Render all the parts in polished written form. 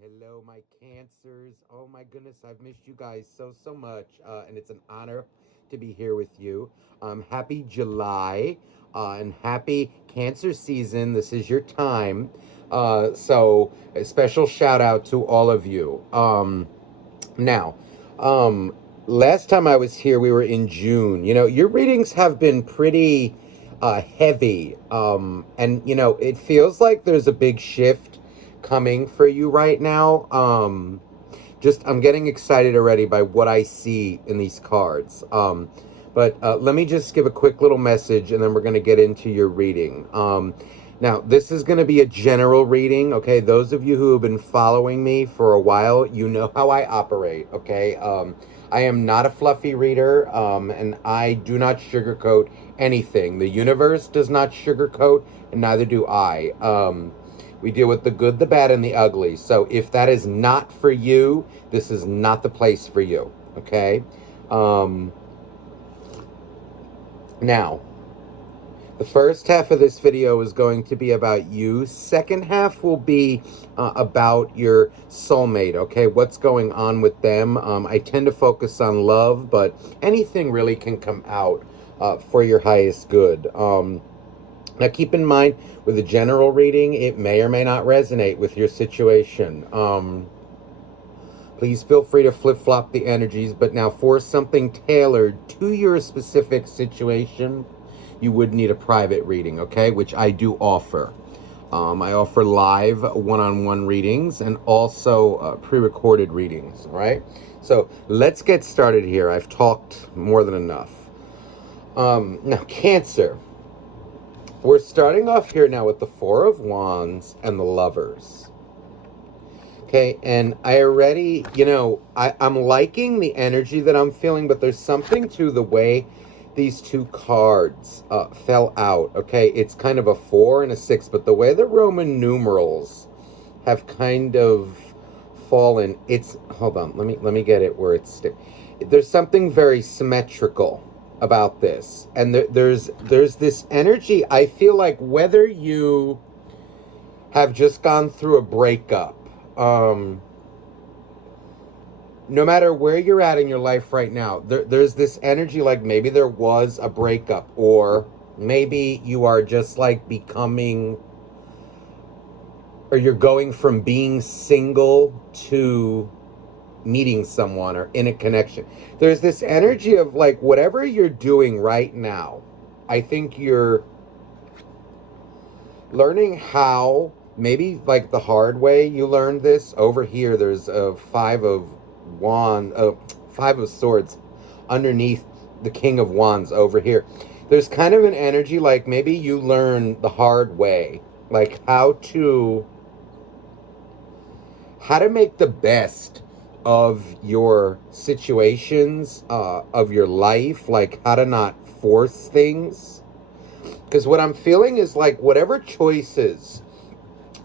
hello, my cancers. Oh my goodness, I've missed you guys so much, and it's an honor to be here with you. Happy July, and happy Cancer season. This is your time. So a special shout out to all of you. Now, um, last time I was here, we were in June. Your readings have been pretty heavy, and it feels like there's a big shift coming for you right now. Just I'm getting excited already by what I see in these cards. But let me just give a quick little message, and then we're going to get into your reading. Now, this is going to be a general reading, okay? Those of you who have been following me for a while, you know how I operate, okay? I am not a fluffy reader, and I do not sugarcoat anything. The universe does not sugarcoat, and neither do I. We deal with the good, the bad, and the ugly. So if that is not for you, this is not the place for you, okay? Now, the first half of this video is going to be about you. Second half will be about your soulmate, okay? What's going on with them. I tend to focus on love, but anything really can come out for your highest good. Now, keep in mind, with a general reading, it may or may not resonate with your situation. Please feel free to flip-flop the energies, but now for something tailored to your specific situation, you would need a private reading, okay, which I do offer. I offer live one-on-one readings and also pre-recorded readings, all right? So let's get started here. I've talked more than enough. Now, Cancer. We're starting off here now with the Four of Wands and the Lovers. Okay, and I already, I'm liking the energy that I'm feeling, but there's something to the way these two cards fell out, okay? It's kind of a 4 and a 6, but the way the Roman numerals have kind of fallen, hold on, let me get it where it's, there's something very symmetrical about this, and there's this energy. I feel like whether you have just gone through a breakup, no matter where you're at in your life right now, there's this energy like maybe there was a breakup, or maybe you are just like becoming, or you're going from being single to meeting someone or in a connection. There's this energy of like whatever you're doing right now, I think you're learning how, maybe like the hard way you learned this. Over here there's a five of swords underneath the King of Wands over here. There's kind of an energy like maybe you learn the hard way, like how to make the best of your situations, of your life, like how to not force things. Because what I'm feeling is like whatever choices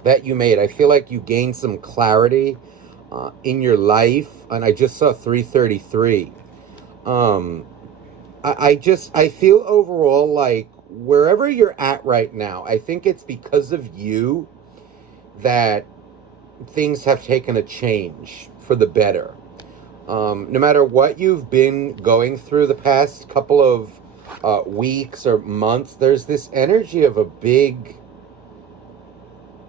that you made, I feel like you gained some clarity in your life. And I just saw 333. I feel overall like wherever you're at right now, I think it's because of you that things have taken a change for the better. No matter what you've been going through the past couple of weeks or months, there's this energy of a big,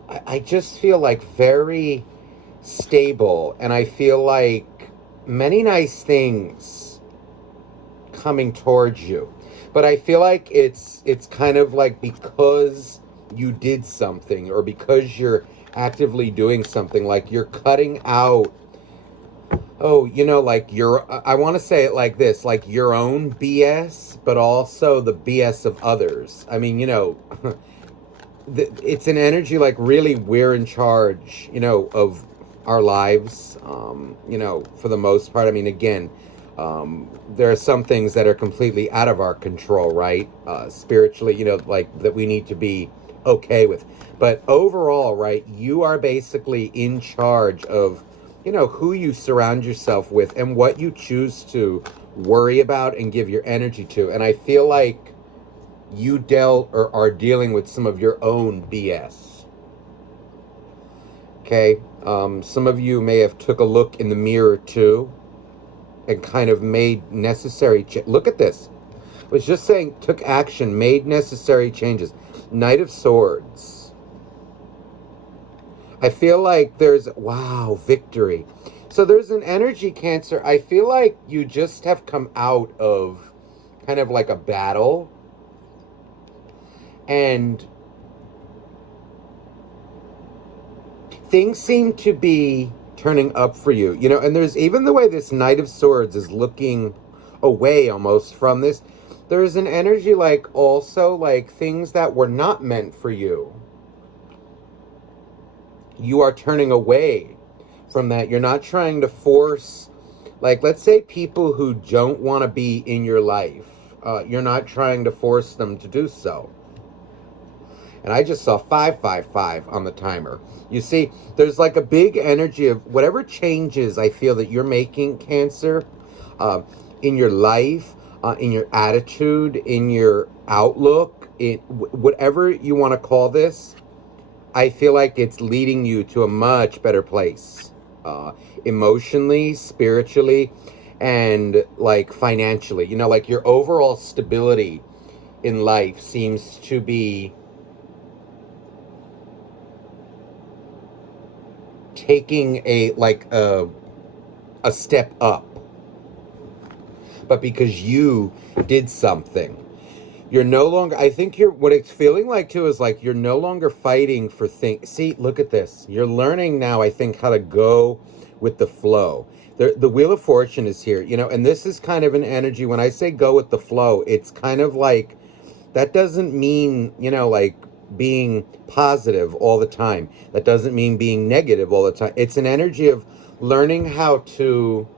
I just feel like very stable, and I feel like many nice things coming towards you. But I feel like it's kind of like because you did something, or because you're actively doing something, like you're cutting out, like I want to say it like this, like your own BS, but also the BS of others. I mean, it's an energy like really we're in charge, of our lives, for the most part. I mean, again, there are some things that are completely out of our control, right? Spiritually, like that we need to be okay with. But overall, right, you are basically in charge of, who you surround yourself with and what you choose to worry about and give your energy to. And I feel like you dealt or are dealing with some of your own BS. Okay, some of you may have took a look in the mirror too and kind of made necessary look at this. I was just saying, took action, made necessary changes. Knight of Swords. I feel like there's, wow, victory. So there's an energy, Cancer. I feel like you just have come out of kind of like a battle. And things seem to be turning up for you. You know, and there's even the way this Knight of Swords is looking away almost from this. There's an energy like also like things that were not meant for you. You are turning away from that. You're not trying to force, like, let's say people who don't want to be in your life. You're not trying to force them to do so. And I just saw 555 on the timer. You see, there's like a big energy of whatever changes I feel that you're making, Cancer, in your life, in your attitude, in your outlook, in whatever you want to call this. I feel like it's leading you to a much better place, emotionally, spiritually, and like financially. You know, like your overall stability in life seems to be taking a step up. But because you did something, you're no longer, I think what it's feeling like too is like you're no longer fighting for things. See, look at this. You're learning now, I think, how to go with the flow. The Wheel of Fortune is here, you know, and this is kind of an energy. When I say go with the flow, it's kind of like, that doesn't mean, you know, like being positive all the time. That doesn't mean being negative all the time. It's an energy of learning how to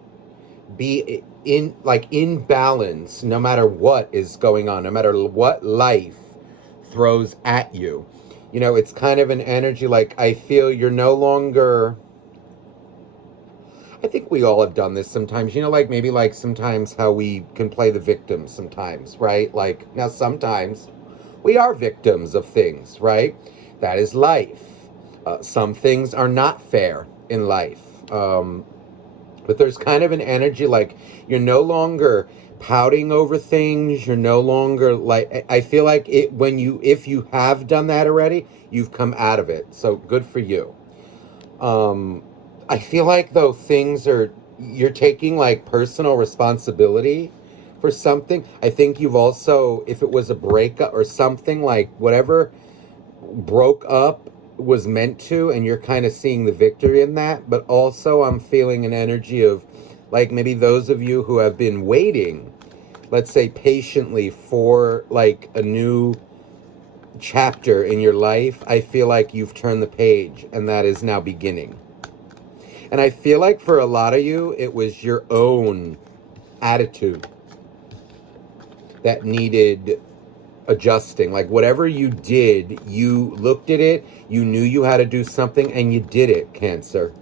be in balance no matter what is going on, no matter what life throws at you. You know, it's kind of an energy like I feel you're no longer, I think we all have done this sometimes, you know, like maybe like sometimes how we can play the victim sometimes, right? Like now sometimes we are victims of things, right? That is life. Some things are not fair in life. But there's kind of an energy like you're no longer pouting over things. You're no longer like, I feel like if you have done that already, you've come out of it. So good for you. I feel like though you're taking like personal responsibility for something. I think you've also, if it was a breakup or something, like whatever broke up was meant to, and you're kind of seeing the victory in that. But also I'm feeling an energy of like maybe those of you who have been waiting, let's say patiently, for like a new chapter in your life. I feel like you've turned the page and that is now beginning. And I feel like for a lot of you it was your own attitude that needed adjusting. Like whatever you did, you looked at it, you knew you had to do something, and you did it, Cancer.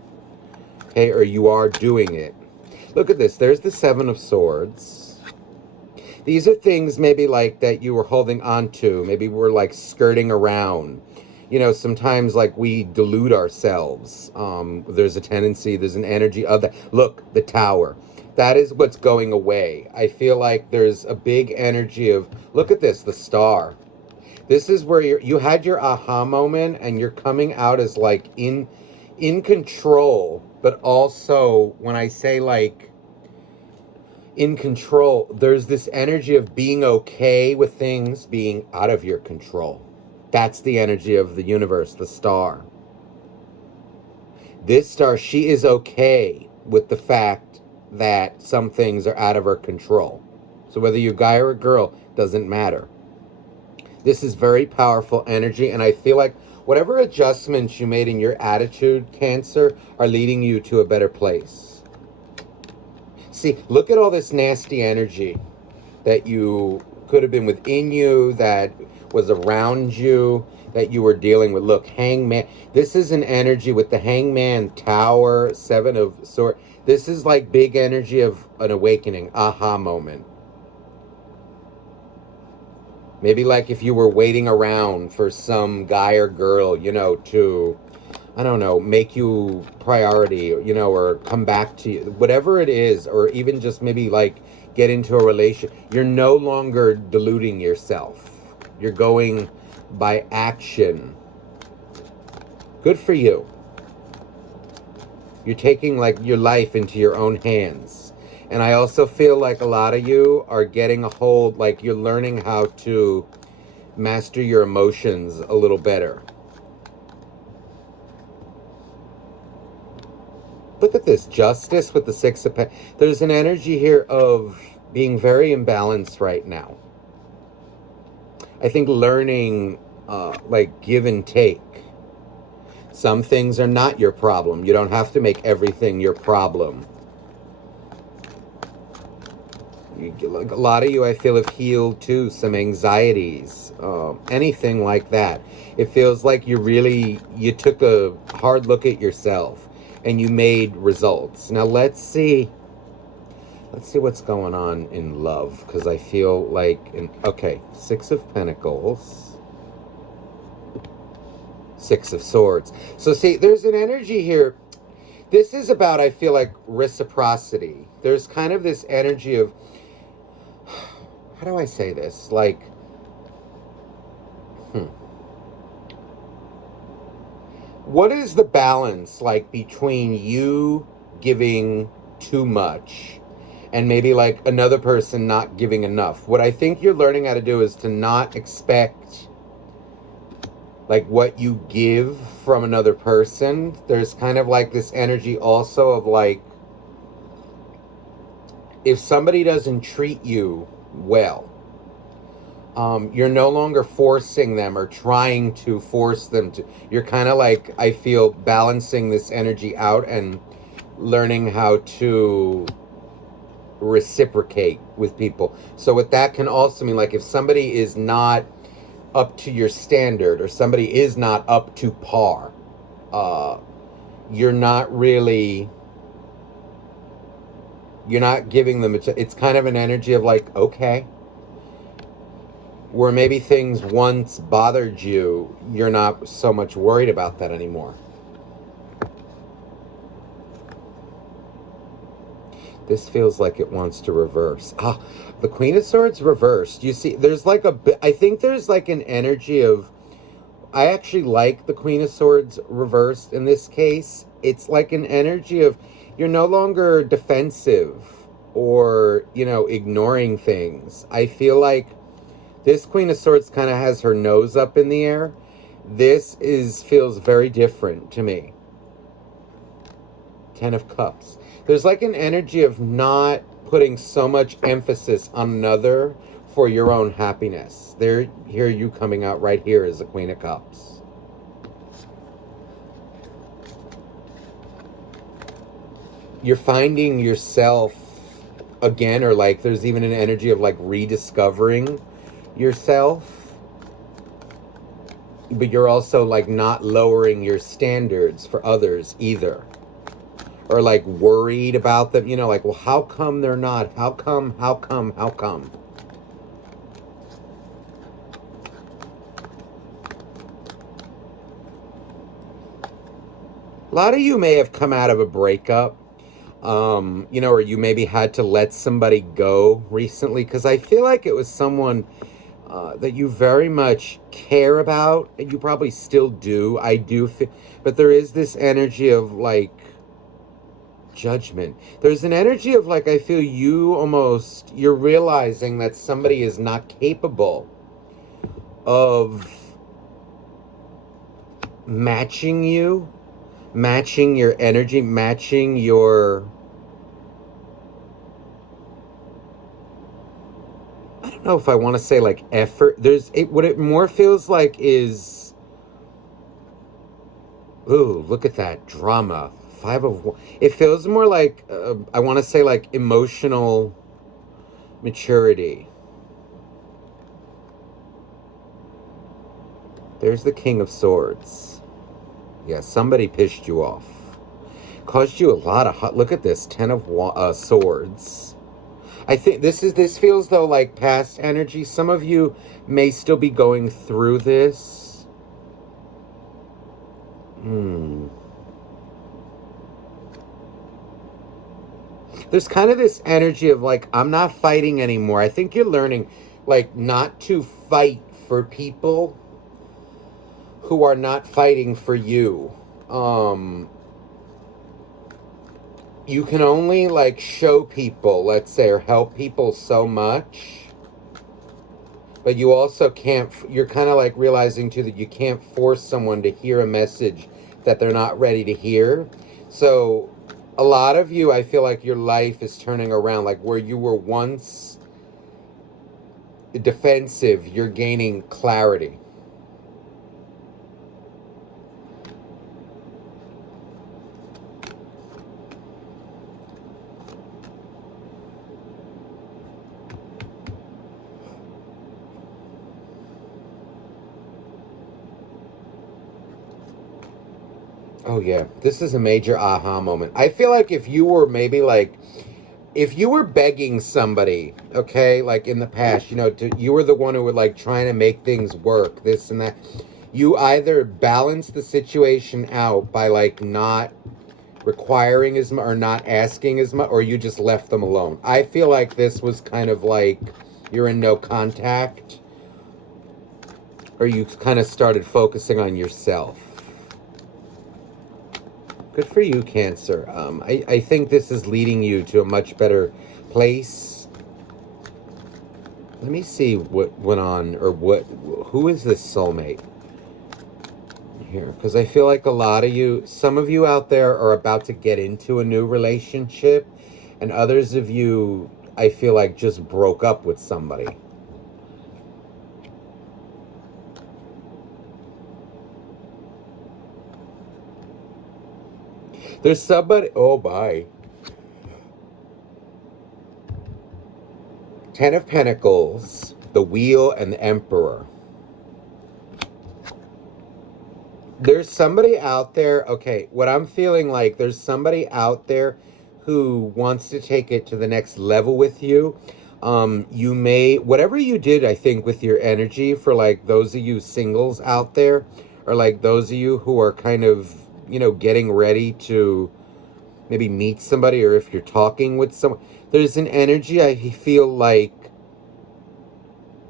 Okay, or you are doing it. Look at this. There's the Seven of Swords. These are things maybe like that you were holding on to. Maybe we're like skirting around. You know, sometimes like we delude ourselves. There's a tendency, there's an energy of that. Look, the Tower. That is what's going away. I feel like there's a big energy of, look at this, the Star. This is where you had your aha moment and you're coming out as like in control, but also when I say like in control, there's this energy of being okay with things being out of your control. That's the energy of the universe, the Star. This Star, she is okay with the fact that some things are out of her control. So whether you're a guy or a girl, doesn't matter. This is very powerful energy, and I feel like whatever adjustments you made in your attitude, Cancer, are leading you to a better place. See, look at all this nasty energy that you could have been within you, that was around you, that you were dealing with. Look, Hangman. This is an energy with the Hangman, Tower, Seven of Swords. This is like big energy of an awakening, aha moment. Maybe like if you were waiting around for some guy or girl, you know, to I don't know, make you priority, you know, or come back to you, whatever it is, or even just maybe like get into a relation. You're no longer deluding yourself. You're going by action. Good for you. You're taking like your life into your own hands. And I also feel like a lot of you are getting a hold, like you're learning how to master your emotions a little better. Look at this justice with the Six of Pentacles. There's an energy here of being very imbalanced right now. I think learning like give and take. Some things are not your problem. You don't have to make everything your problem. Like a lot of you, I feel, have healed too, some anxieties, anything like that. It feels like you took a hard look at yourself and you made results. Now let's see what's going on in love, because I feel like, okay, Six of Pentacles, Six of Swords. So see, there's an energy here. This is about, I feel like, reciprocity. There's kind of this energy of, how do I say this? Like, what is the balance like between you giving too much and maybe like another person not giving enough? What I think you're learning how to do is to not expect like what you give from another person. There's kind of like this energy also of like, if somebody doesn't treat you well, you're no longer forcing them or trying to force them to. You're kind of like, I feel, balancing this energy out and learning how to reciprocate with people. So what that can also mean, like if somebody is not up to your standard or somebody is not up to par, you're not giving them, it's kind of an energy of like, okay, where maybe things once bothered you, you're not so much worried about that anymore. This feels like it wants to reverse. The Queen of Swords reversed. You see, there's like I think there's like an energy of, I actually like the Queen of Swords reversed in this case. It's like an energy of, you're no longer defensive or, ignoring things. I feel like this Queen of Swords kind of has her nose up in the air. This feels very different to me. Ten of Cups. There's like an energy of not putting so much emphasis on another for your own happiness. Here you coming out right here as the Queen of Cups. You're finding yourself again, or like there's even an energy of like rediscovering yourself, but you're also like not lowering your standards for others either, or like worried about them, like, well, how come they're not, how come. A lot of you may have come out of a breakup, or you maybe had to let somebody go recently, because I feel like it was someone that you very much care about, and you probably still do. I do feel, but there is this energy of like judgment. There's an energy of like, I feel you're realizing that somebody is not capable of matching you, matching your energy, matching your, I don't know if I want to say like effort. What it more feels like is, ooh, look at that drama. 5 of 1. It feels more like, I want to say like emotional maturity. There's the King of Swords. Yeah, somebody pissed you off. Caused you a lot of look at this, 10 of Swords. I think this feels though like past energy. Some of you may still be going through this. Hmm. There's kind of this energy of like, I'm not fighting anymore. I think you're learning, like, not to fight for people who are not fighting for you. Um, you can only, like, show people, let's say, or help people so much. But you also can't, you're kind of like realizing too that you can't force someone to hear a message that they're not ready to hear. So a lot of you, I feel like your life is turning around, like where you were once defensive, you're gaining clarity. Oh yeah, this is a major aha moment. I feel like if you were maybe like, if you were begging somebody, okay, like in the past, you were the one who were like trying to make things work, this and that. You either balance the situation out by like not requiring as much or not asking as much, or you just left them alone. I feel like this was kind of like you're in no contact, or you kind of started focusing on yourself. Good for you, Cancer. I think this is leading you to a much better place. Let me see what went on, or who is this soulmate here? Because I feel like a lot of you, some of you out there are about to get into a new relationship, and others of you, I feel like, just broke up with somebody. There's somebody, oh, bye. Ten of Pentacles, the Wheel, and the Emperor. There's somebody out there, okay, what I'm feeling like, there's somebody out there who wants to take it to the next level with you. You may, whatever you did, I think, with your energy, for like those of you singles out there, or like those of you who are kind of, getting ready to maybe meet somebody, or if you're talking with someone, there's an energy, I feel like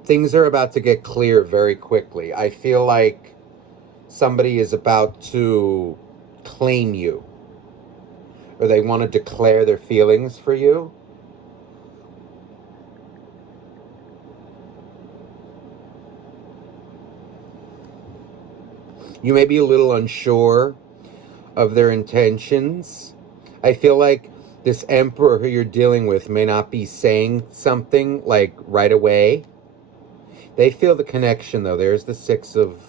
things are about to get clear very quickly. I feel like somebody is about to claim you, or they want to declare their feelings for you. You may be a little unsure of their intentions. I feel like this emperor who you're dealing with may not be saying something like right away. They feel the connection though. There's the Six of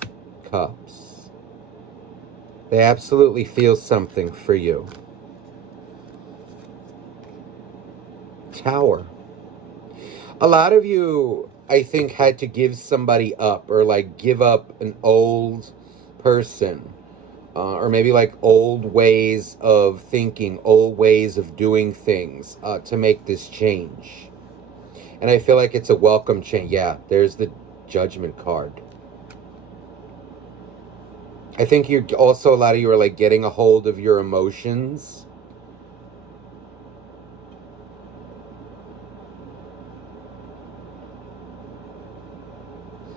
Cups. They absolutely feel something for you. Tower. A lot of you, I think, had to give somebody up, or like give up an old person, or maybe like old ways of thinking, old ways of doing things, to make this change. And I feel like it's a welcome change. Yeah, there's the Judgment card. I think you're also, a lot of you are like getting a hold of your emotions.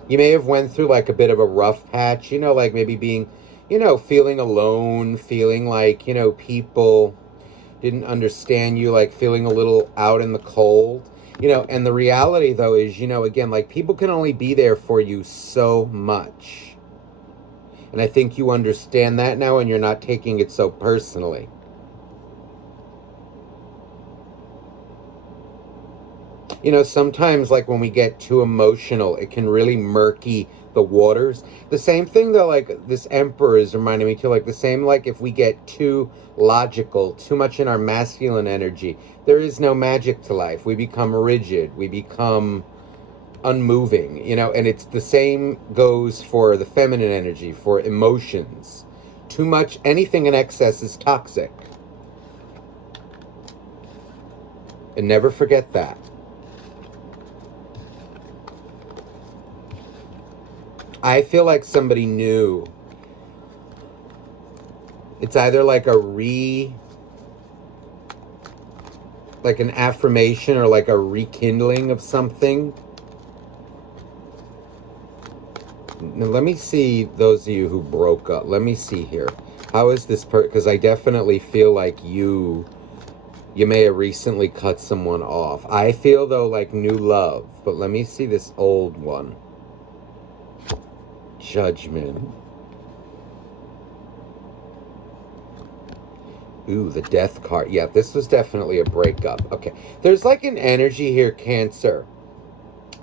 You may have went through like a bit of a rough patch, like maybe being, feeling alone, feeling like, people didn't understand you, like feeling a little out in the cold. And the reality though is, again, like people can only be there for you so much. And I think you understand that now, and you're not taking it so personally. Sometimes like when we get too emotional, it can really murky the waters. The same thing though, like this Emperor is reminding me too, like the same, like if we get too logical, too much in our masculine energy, there is no magic to life. We become rigid, we become unmoving, and it's the same goes for the feminine energy, for emotions. Too much, anything in excess is toxic. And never forget that. I feel like somebody new It's either like like an affirmation or like a rekindling of something. Now, let me see those of you who broke up. Let me see here. How is this because I definitely feel like you may have recently cut someone off. I feel though like new love, but let me see this old one. Judgment. Ooh, the death card. Yeah, this was definitely a breakup. Okay. There's like an energy here, Cancer.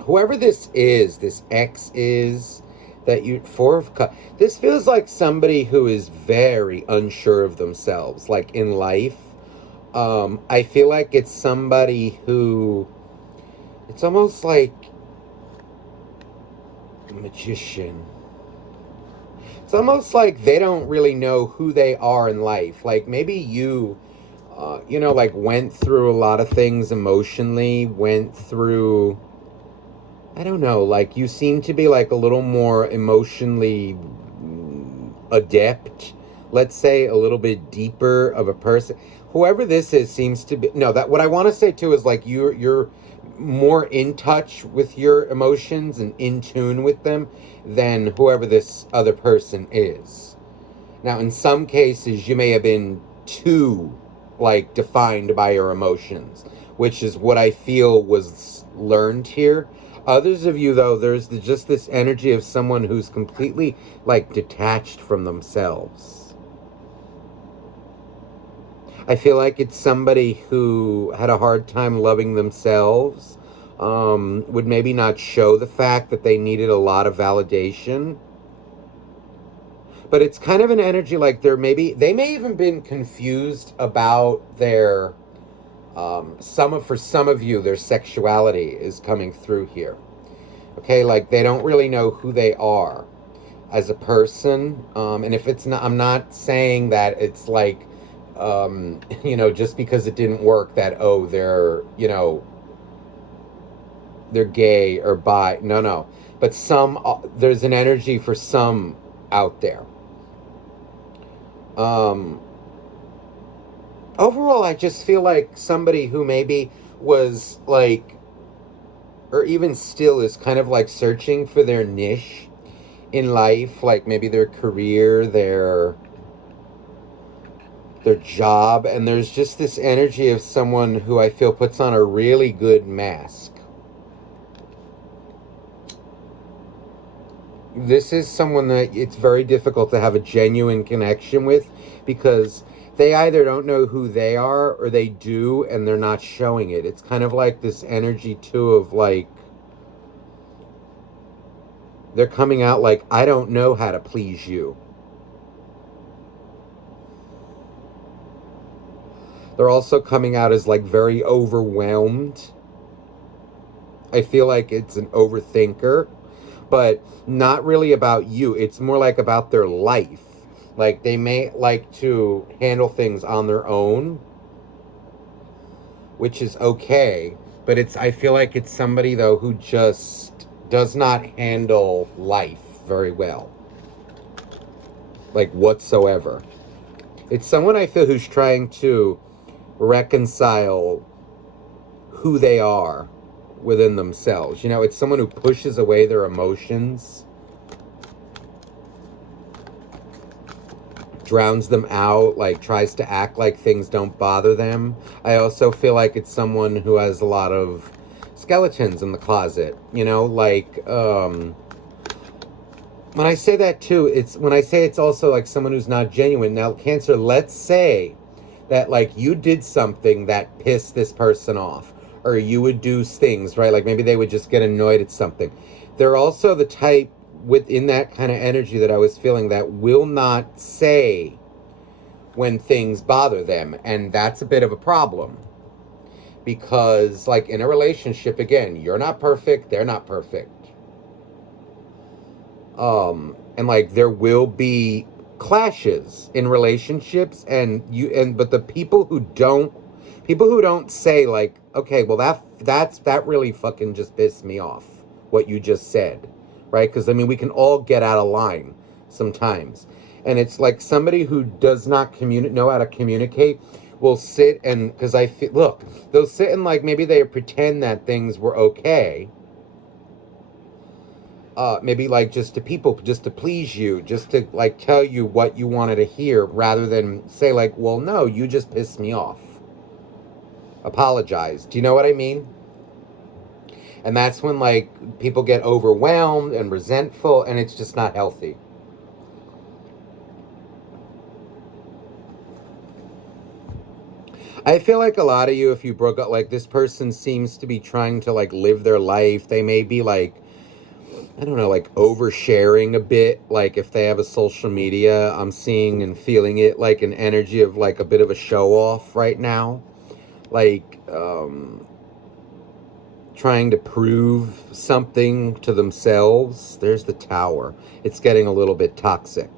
Whoever this X is, that you, Four of Cups. This feels like somebody who is very unsure of themselves, like in life. I feel like it's somebody who, it's almost like a magician. It's almost like they don't really know who they are in life. Like maybe you, like went through a lot of things emotionally, went through, I don't know, like you seem to be like a little more emotionally adept, let's say, a little bit deeper of a person. Whoever this is seems to be, no, that what I want to say too is like you're more in touch with your emotions and in tune with them than whoever this other person is. Now, in some cases, you may have been too, like, defined by your emotions, which is what I feel was learned here. Others of you, though, there's just this energy of someone who's completely, like, detached from themselves. I feel like it's somebody who had a hard time loving themselves, would maybe not show the fact that they needed a lot of validation. But it's kind of an energy like they may even been confused about their, for some of you, their sexuality is coming through here. Okay, like they don't really know who they are as a person. And if it's not, I'm not saying that it's like, just because it didn't work that, oh, they're gay or bi. No. But there's an energy for some out there. Overall, I just feel like somebody who maybe was like, or even still is kind of like searching for their niche in life, like maybe their career, their job, and there's just this energy of someone who I feel puts on a really good mask. This is someone that it's very difficult to have a genuine connection with because they either don't know who they are or they do and they're not showing it. It's kind of like this energy too of like they're coming out like, I don't know how to please you. They're also coming out as like very overwhelmed. I feel like it's an overthinker, but not really about you. It's more like about their life. Like they may like to handle things on their own, which is okay. But I feel like it's somebody though who just does not handle life very well. Like whatsoever. It's someone I feel who's trying to reconcile who they are within themselves. It's someone who pushes away their emotions, drowns them out, like tries to act like things don't bother them. I also feel like it's someone who has a lot of skeletons in the closet, when I say that too, it's also like someone who's not genuine. Now, Cancer, let's say that like you did something that pissed this person off, or you would do things, right? Like maybe they would just get annoyed at something. They're also the type within that kind of energy that I was feeling that will not say when things bother them. And that's a bit of a problem. Because like in a relationship, again, you're not perfect, they're not perfect. And like there will be clashes in relationships but the people who don't say like, okay, well that really fucking just pissed me off what you just said, right? Because I mean we can all get out of line sometimes, And it's like somebody who does not know how to communicate will sit and, because I feel, look, they'll sit and like maybe they pretend that things were okay. Maybe like just to people, just to please you, just to like tell you what you wanted to hear, rather than say like, well, no, you just pissed me off. Apologize. Do you know what I mean? And that's when like people get overwhelmed and resentful, and it's just not healthy. I feel like a lot of you, if you broke up, like this person seems to be trying to like live their life. They may be like, I don't know, like oversharing a bit. Like if they have a social media, I'm seeing and feeling it like an energy of like a bit of a show off right now. Like, trying to prove something to themselves. There's the Tower. It's getting a little bit toxic.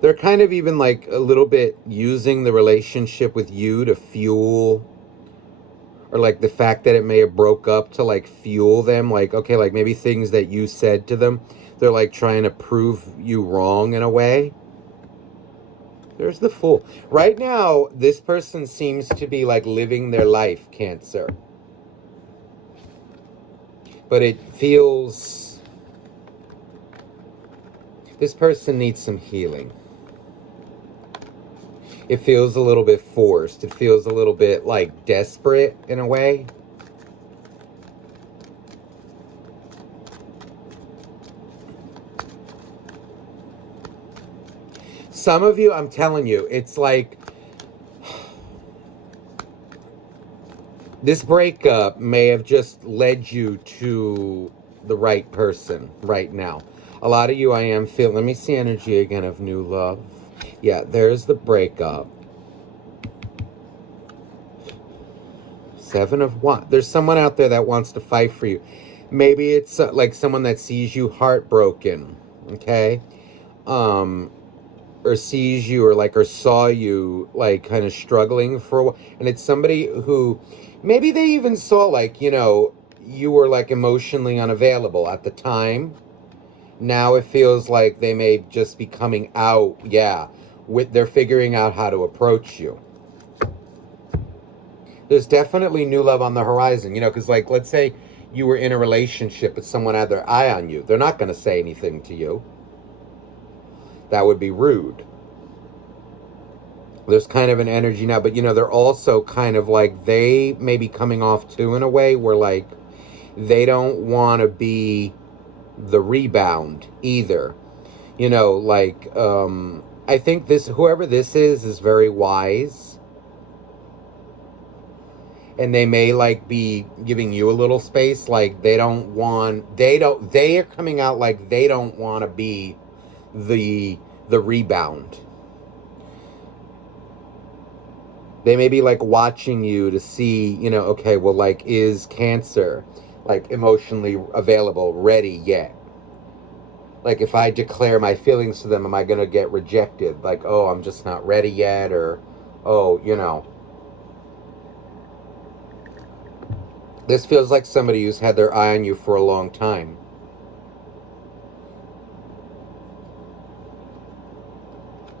They're kind of even like a little bit using the relationship with you to fuel, or like the fact that it may have broke up to like fuel them. Like, okay, like maybe things that you said to them, they're like trying to prove you wrong in a way. There's the Fool. Right now, this person seems to be like living their life, Cancer. But it feels, this person needs some healing. It feels a little bit forced. It feels a little bit like desperate in a way. Some of you, I'm telling you, it's like this breakup may have just led you to the right person right now. A lot of you, I am feeling, let me see energy again of new love. Yeah, there's the breakup. Seven of Wands. There's someone out there that wants to fight for you. Maybe it's like someone that sees you heartbroken, okay? Or sees you or saw you like kind of struggling for a while. And it's somebody who maybe they even saw like, you were like emotionally unavailable at the time. Now it feels like they may just be coming out, they're figuring out how to approach you. There's definitely new love on the horizon, because like, let's say you were in a relationship but someone had their eye on you. They're not going to say anything to you. That would be rude. There's kind of an energy now, but they're also kind of like, they may be coming off too in a way where like, they don't want to be the rebound either. I think whoever this is very wise. And they may like be giving you a little space. Like they are coming out like they don't want to be the rebound. They may be like watching you to see, okay, well, like, is Cancer like emotionally available, ready yet? Like if I declare my feelings to them, am I going to get rejected? Like, oh, I'm just not ready yet, or, oh, This feels like somebody who's had their eye on you for a long time.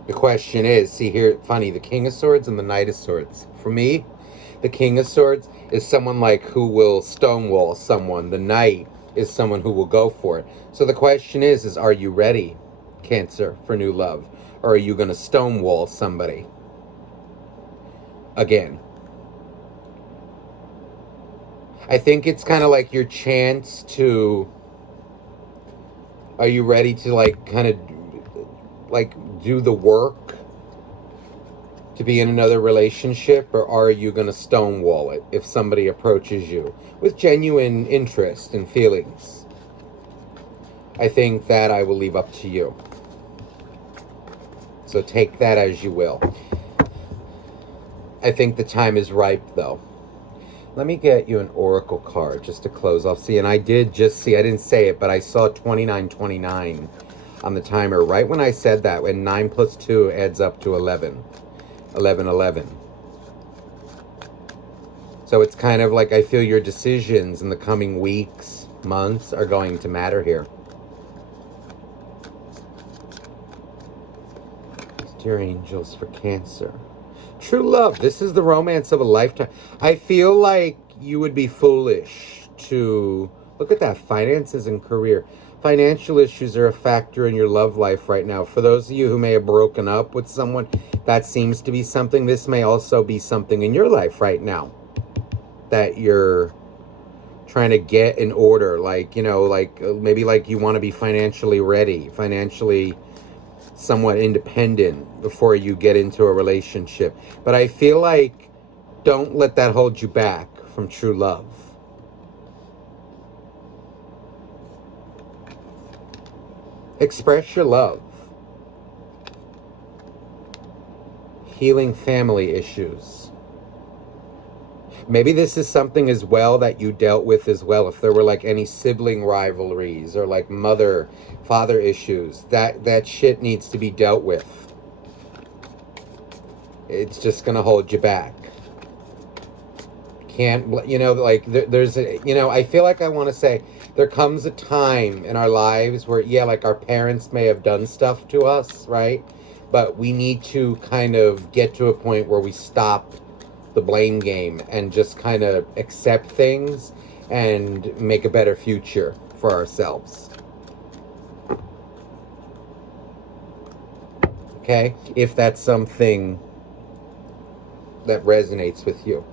The question is, see here, funny, the King of Swords and the Knight of Swords. For me, the King of Swords is someone like who will stonewall someone. The Knight is someone who will go for it. So the question is are you ready, Cancer, for new love? Or are you going to stonewall somebody? Again. I think it's kind of like your chance to, are you ready to like kind of like do the work to be in another relationship, or are you going to stonewall it if somebody approaches you with genuine interest and feelings? I think that I will leave up to you. So take that as you will. I think the time is ripe though. Let me get you an oracle card just to close off. See, and I did just see, I didn't say it, but I saw 2929 on the timer right when I said that, and 9 plus 2 adds up to 11. 11. So it's kind of like I feel your decisions in the coming weeks, months are going to matter here. Dear angels, for Cancer. True love. This is the romance of a lifetime. I feel like you would be foolish to look at that. Finances and career. Financial issues are a factor in your love life right now. For those of you who may have broken up with someone, that seems to be something. This may also be something in your life right now that you're trying to get in order. Like, maybe like you want to be financially ready, financially somewhat independent before you get into a relationship. But I feel like don't let that hold you back from true love. Express your love. Healing family issues. Maybe this is something as well that you dealt with as well. If there were like any sibling rivalries or like father issues, that shit needs to be dealt with. It's just going to hold you back. Can't, there's a, I feel like I want to say there comes a time in our lives where, like our parents may have done stuff to us, right? But we need to kind of get to a point where we stop the blame game and just kind of accept things and make a better future for ourselves. Okay? If that's something that resonates with you.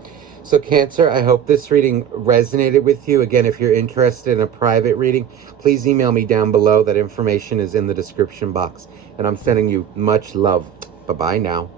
So Cancer, I hope this reading resonated with you. Again, if you're interested in a private reading, please email me down below. That information is in the description box. And I'm sending you much love. Bye-bye now.